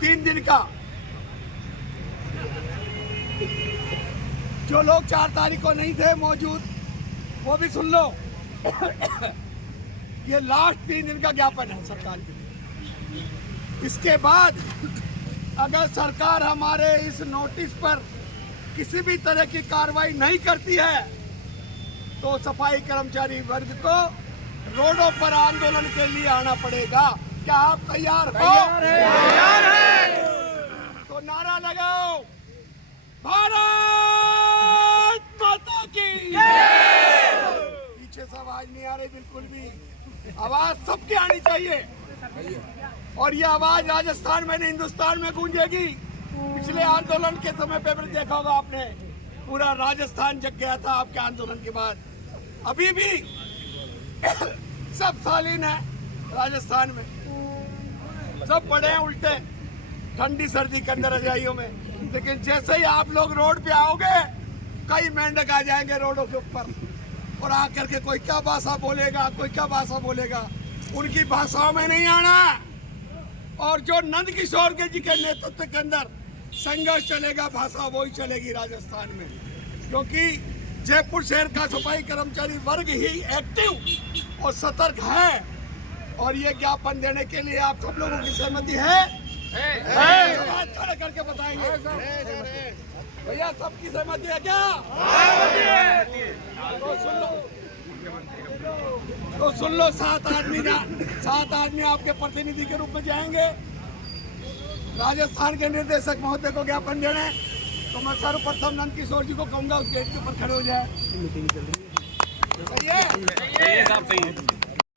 3 दिन का, जो लोग 4 तारीख को नहीं थे मौजूद वो भी सुन लो। ये लास्ट 3 दिन का ज्ञापन है सरकार के लिए। इसके बाद अगर सरकार हमारे इस नोटिस पर किसी भी तरह की कार्रवाई नहीं करती है तो सफाई कर्मचारी वर्ग को रोडों पर आंदोलन के लिए आना पड़ेगा। क्या आप तैयार हो? तैयार है। तो नारा लगाओ, भारत माता की। पीछे से आवाज नहीं आ रही बिल्कुल भी, आवाज सबकी आनी चाहिए और ये आवाज राजस्थान में नहीं हिंदुस्तान में गूंजेगी। पिछले आंदोलन के समय पे भी देखा होगा आपने, पूरा राजस्थान जग गया था आपके आंदोलन के बाद। अभी भी सब शालीन है राजस्थान में, सब पड़े हैं उल्टे ठंडी सर्दी के अंदर रजाइयों में। लेकिन जैसे ही आप लोग रोड पे आओगे कई मेंढक आ जाएंगे रोडों के ऊपर और आकर के कोई क्या भाषा बोलेगा, कोई क्या भाषा बोलेगा, उनकी भाषाओं में नहीं आना। और जो नंद किशोर के जी के नेतृत्व के अंदर संघर्ष चलेगा, भाषा वही चलेगी राजस्थान में, क्योंकि जयपुर शहर का सफाई कर्मचारी वर्ग ही एक्टिव और सतर्क है। और ये ज्ञापन देने के लिए आप सब लोगों की सहमति है? खड़े करके बताएंगे भैया, सबकी सहमति है क्या? तो सुन लो 7 आदमी आपके प्रतिनिधि के रूप में जाएंगे राजस्थान के निर्देशक महोदय को ज्ञापन देने। तो मैं सर्वप्रथम नंद किशोर जी को कहूंगा उस गेट के ऊपर खड़े हो जाए। सही है?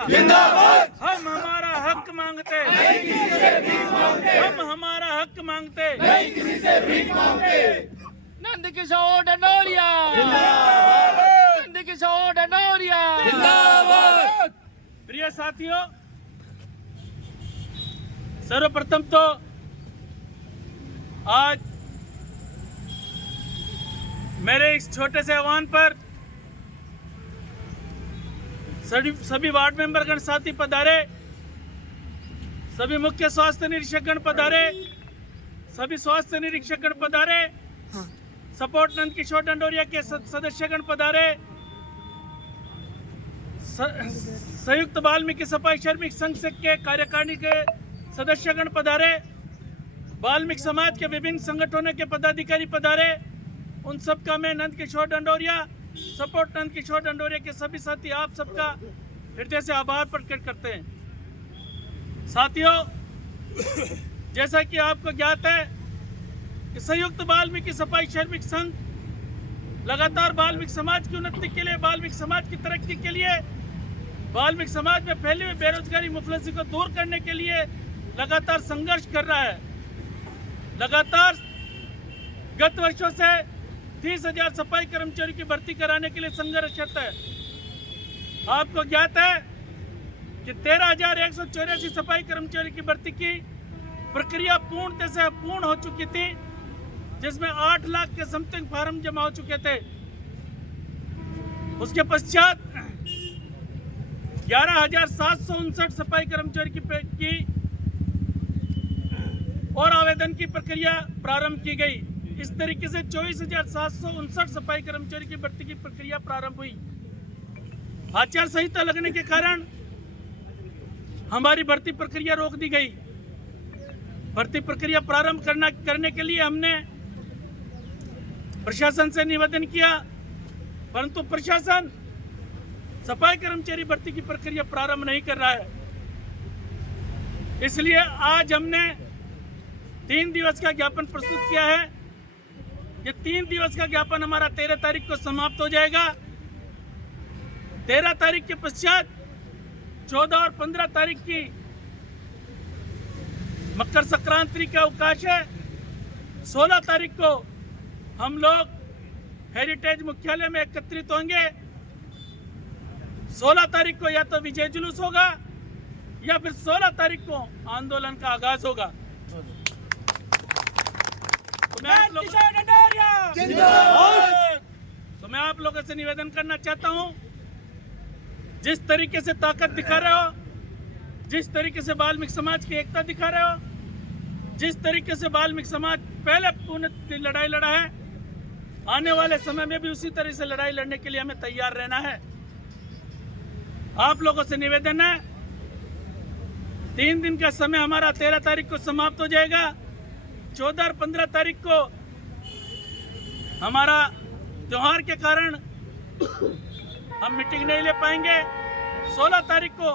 जिंदाबाद। हम हमारा हक मांगते, हम हमारा हक मांगते, नहीं किसी से भीख मांगते। नंद किशोर डंडोरिया, नंद किशोर डंडोरिया। प्रिय साथियों, सर्वप्रथम तो आज मेरे इस छोटे से आह्वान पर सभी वार्ड मेंबरगण साथी पधारे, सभी मुख्य स्वास्थ्य निरीक्षकगण पधारे, सभी स्वास्थ्य निरीक्षकगण पधारे, सपोर्ट नंद किशोर डंडोरिया के सदस्यगण पधारे, संयुक्त वाल्मीकि सफाई श्रमिक संघ के कार्यकारिणी के सदस्यगण पधारे, वाल्मीकि समाज के विभिन्न संगठनों के पदाधिकारी पधारे। उन सब का मैं नंद किशोर डंडोरिया, सपोर्ट नंद किशोर डंडोरिया के सभी साथी आप सबका हृदय से आभार प्रकट करते हैं। साथियों, जैसा कि आपको ज्ञात है कि संयुक्त वाल्मीकि सफाई श्रमिक संघ लगातार वाल्मीकि समाज की उन्नति के लिए, वाल्मीकि समाज की तरक्की के लिए, वाल्मीकि समाज में फैली हुई बेरोजगारी मुफलिसी को दूर करने के लिए लगातार संघर्ष कर रहा है। लगातार गत वर्षों से 30,000 सफाई कर्मचारी की भर्ती कराने के लिए संघर्षरत है। आपको ज्ञात है कि 13,184 सफाई कर्मचारी की भर्ती की प्रक्रिया पूर्णतः से पूर्ण हो चुकी थी, जिसमें 8 लाख के समथिंग फार्म जमा हो चुके थे। उसके पश्चात 11,759 सफाई कर्मचारी की और आवेदन की प्रक्रिया प्रारंभ की गई। इस तरीके से 24,759 सफाई कर्मचारी की भर्ती की प्रक्रिया प्रारंभ हुई। आचार संहिता लगने के कारण हमारी भर्ती प्रक्रिया रोक दी गई। भर्ती प्रक्रिया प्रारंभ करने के लिए हमने प्रशासन से निवेदन किया, परंतु प्रशासन सफाई कर्मचारी भर्ती की प्रक्रिया प्रारंभ नहीं कर रहा है। इसलिए आज हमने 3 दिवस का ज्ञापन प्रस्तुत किया है। ये 3 दिवस का ज्ञापन हमारा 13 तारीख को समाप्त हो जाएगा। 13 तारीख के पश्चात 14 और 15 तारीख की मकर संक्रांति का अवकाश है। 16 तारीख को हम लोग हेरिटेज मुख्यालय में एकत्रित होंगे। 16 तारीख को या तो विजय जुलूस होगा या फिर 16 तारीख को आंदोलन का आगाज होगा। तो मैं आप लोगों से निवेदन करना चाहता हूं, जिस तरीके से ताकत दिखा रहे हो, जिस तरीके से वाल्मीकि समाज की एकता दिखा रहे हो, जिस तरीके से वाल्मीकि समाज पहले पूर्ण लड़ाई लड़ा है, आने वाले समय में भी उसी तरह से लड़ाई लड़ने के लिए हमें तैयार रहना है। आप लोगों से निवेदन है, 3 दिन का समय हमारा 13 तारीख को समाप्त हो जाएगा। 14 और 15 तारीख को हमारा त्योहार के कारण हम मीटिंग नहीं ले पाएंगे। 16 तारीख को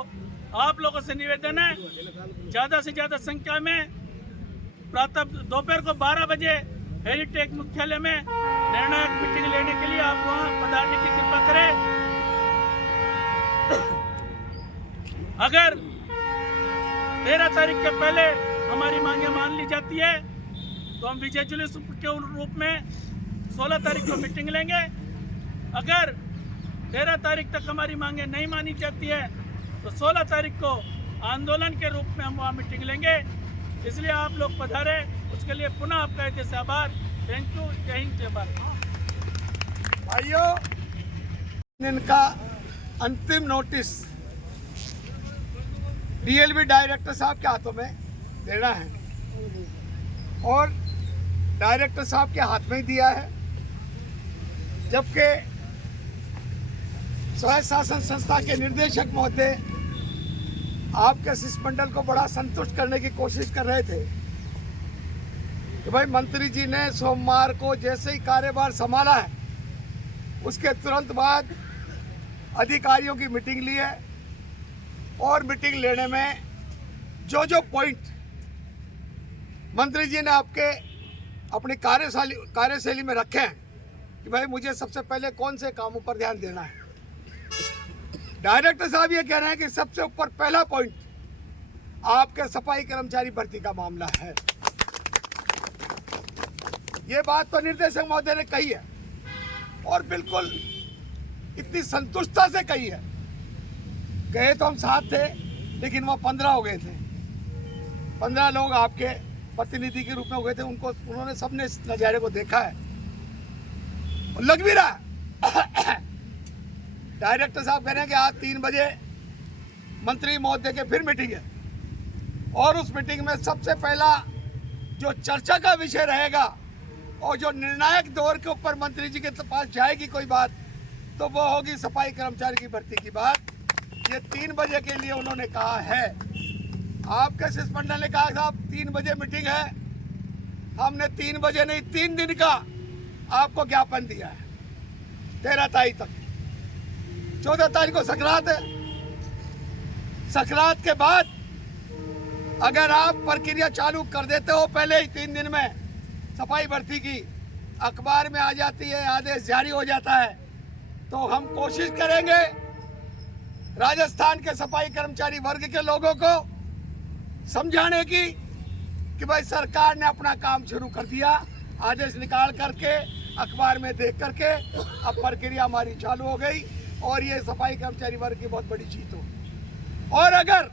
आप लोगों से निवेदन है, ज़्यादा से ज़्यादा संख्या में प्रातः दोपहर को 12 बजे हेरिटेज मुख्यालय में निर्णायक मीटिंग लेने के लिए आप वहां पधारने की कृपा करें। अगर 13 तारीख के पहले हमारी मांगे मान ली जाती है तो हम विजय जुलूस के रूप में 16 तारीख को मीटिंग लेंगे। अगर 13 तारीख तक हमारी मांगे नहीं मानी जाती है तो 16 तारीख को आंदोलन के रूप में हम वहाँ मीटिंग लेंगे। इसलिए आप लोग पधारे, उसके लिए पुनः आपका दिल से आभार। Thank you. जय हिंद, जय भारत। भाइयों, इनका अंतिम नोटिस डीएलवी डायरेक्टर साहब के हाथों में देना है और डायरेक्टर साहब के हाथ में ही दिया है, जबकि स्वयं शासन संस्था के निदेशक महोदय आपके शिष्टमंडल को बड़ा संतुष्ट करने की कोशिश कर रहे थे कि भाई मंत्री जी ने सोमवार को जैसे ही कार्यभार संभाला है उसके तुरंत बाद अधिकारियों की मीटिंग ली है और मीटिंग लेने में जो पॉइंट मंत्री जी ने अपनी कार्यशैली में रखे हैं कि भाई मुझे सबसे पहले कौन से कामों पर ध्यान देना है। डायरेक्टर साहब ये कह रहे हैं कि सबसे ऊपर पहला पॉइंट आपके सफाई कर्मचारी भर्ती का मामला है। ये बात तो निर्देशक महोदय ने कही है और बिल्कुल इतनी संतुष्टता से कही है। गए तो हम साथ थे लेकिन वो 15 हो गए थे, 15 लोग आपके प्रतिनिधि के रूप में हो गए थे। उन्होंने सबने इस नज़ारे को देखा है और लग भी रहा डायरेक्टर साहब कह रहे हैं कि आज 3 बजे मंत्री महोदय के फिर मीटिंग है और उस मीटिंग में सबसे पहला जो चर्चा का विषय रहेगा और जो निर्णायक दौर के ऊपर मंत्री जी के पास जाएगी कोई बात, तो वो होगी सफाई कर्मचारी की भर्ती की बात। ये 3 बजे के लिए उन्होंने कहा है। आपके शिष्टमंडल ने कहा साहब 3 बजे मीटिंग है, हमने 3 बजे नहीं 3 दिन का आपको ज्ञापन दिया है 13 तारीख तक। 14 तारीख को संक्रांत है, संक्रांत के बाद अगर आप प्रक्रिया चालू कर देते हो पहले ही 3 दिन में सफाई भर्ती की, अखबार में आ जाती है, आदेश जारी हो जाता है, तो हम कोशिश करेंगे राजस्थान के सफाई कर्मचारी वर्ग के लोगों को समझाने की कि भाई सरकार ने अपना काम शुरू कर दिया, आदेश निकाल करके अखबार में देख करके अब प्रक्रिया हमारी चालू हो गई और ये सफाई कर्मचारी वर्ग की बहुत बड़ी जीत हो। और अगर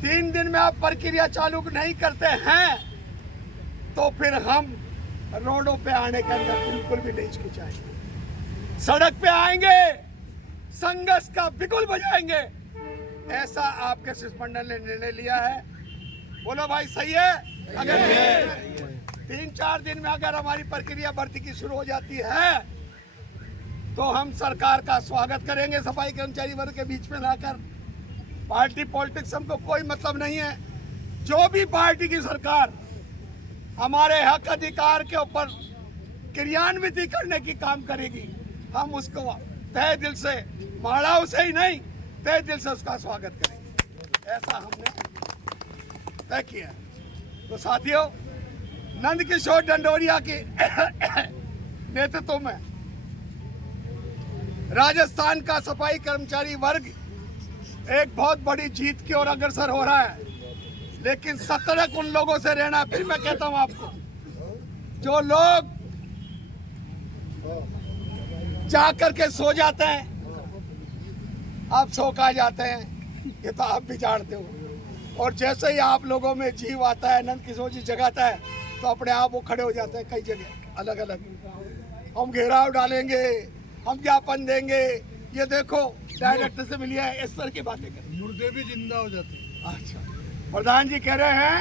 3 दिन में आप प्रक्रिया चालू नहीं करते हैं तो फिर हम रोडों पे आने के अंदर बिल्कुल भी नहीं हिचकिचाएंगे, सड़क पे आएंगे, संघर्ष का बिगुल बजाएंगे। ऐसा आपके शिष्टमंडल ने निर्णय लिया है। बोलो भाई सही है? अगर 3-4 दिन में अगर हमारी प्रक्रिया भर्ती की शुरू हो जाती है तो हम सरकार का स्वागत करेंगे। सफाई कर्मचारी वर्ग के बीच में लाकर पार्टी पॉलिटिक्स हमको कोई मतलब नहीं है। जो भी पार्टी की सरकार हमारे हक अधिकार के ऊपर क्रियान्वित करने की काम करेगी, हम उसको तहे दिल से, माड़ाओं से ही नहीं, तहे दिल से उसका स्वागत करेंगे। ऐसा हमने तय किया। तो साथियों, नंदकिशोर डंडोरिया के नेतृत्व में राजस्थान का सफाई कर्मचारी वर्ग एक बहुत बड़ी जीत की ओर अग्रसर हो रहा है। लेकिन सतर्क उन लोगों से रहना, फिर मैं कहता हूं आपको, जो लोग जा करके सो जाते हैं, आप सो खा जाते हैं, ये तो आप भी जानते हो। और जैसे ही आप लोगों में जीव आता है, नंदकिशोर जी जगाता है, तो अपने आप वो खड़े हो जाते हैं कई जगह अलग अलग। हम घेराव डालेंगे, हम ज्ञापन देंगे, ये देखो डायरेक्टर से मिलिए, इस तरह की बातें करें। मुर्दे भी जिंदा हो जाते हैं। अच्छा, प्रधान जी कह रहे हैं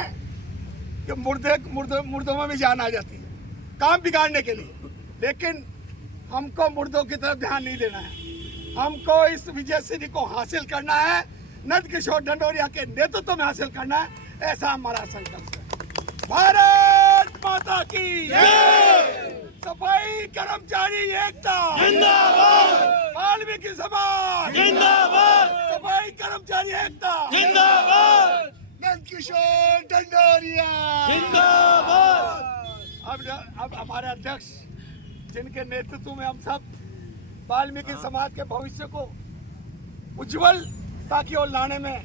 कि मुर्दों में भी जान आ जाती है काम बिगाड़ने के लिए, लेकिन हमको मुर्दों की तरफ ध्यान नहीं देना है। हमको इस विजय सिंह को हासिल करना है, नंद किशोर ढंडोरिया के नेतृत्व में हासिल करना है, ऐसा हमारा संकल्प है। भारत माता की जय। सफाई कर्मचारी एकता जिंदाबाद, वाल्मीकि समाज जिंदाबाद, सफाई कर्मचारी एकता जिंदाबाद, नंद किशोर ढंडोरिया जिंदाबाद। अब हमारे अध्यक्ष जिनके नेतृत्व में हम सब वाल्मीकि समाज के भविष्य को उज्जवल ताकि और लाने में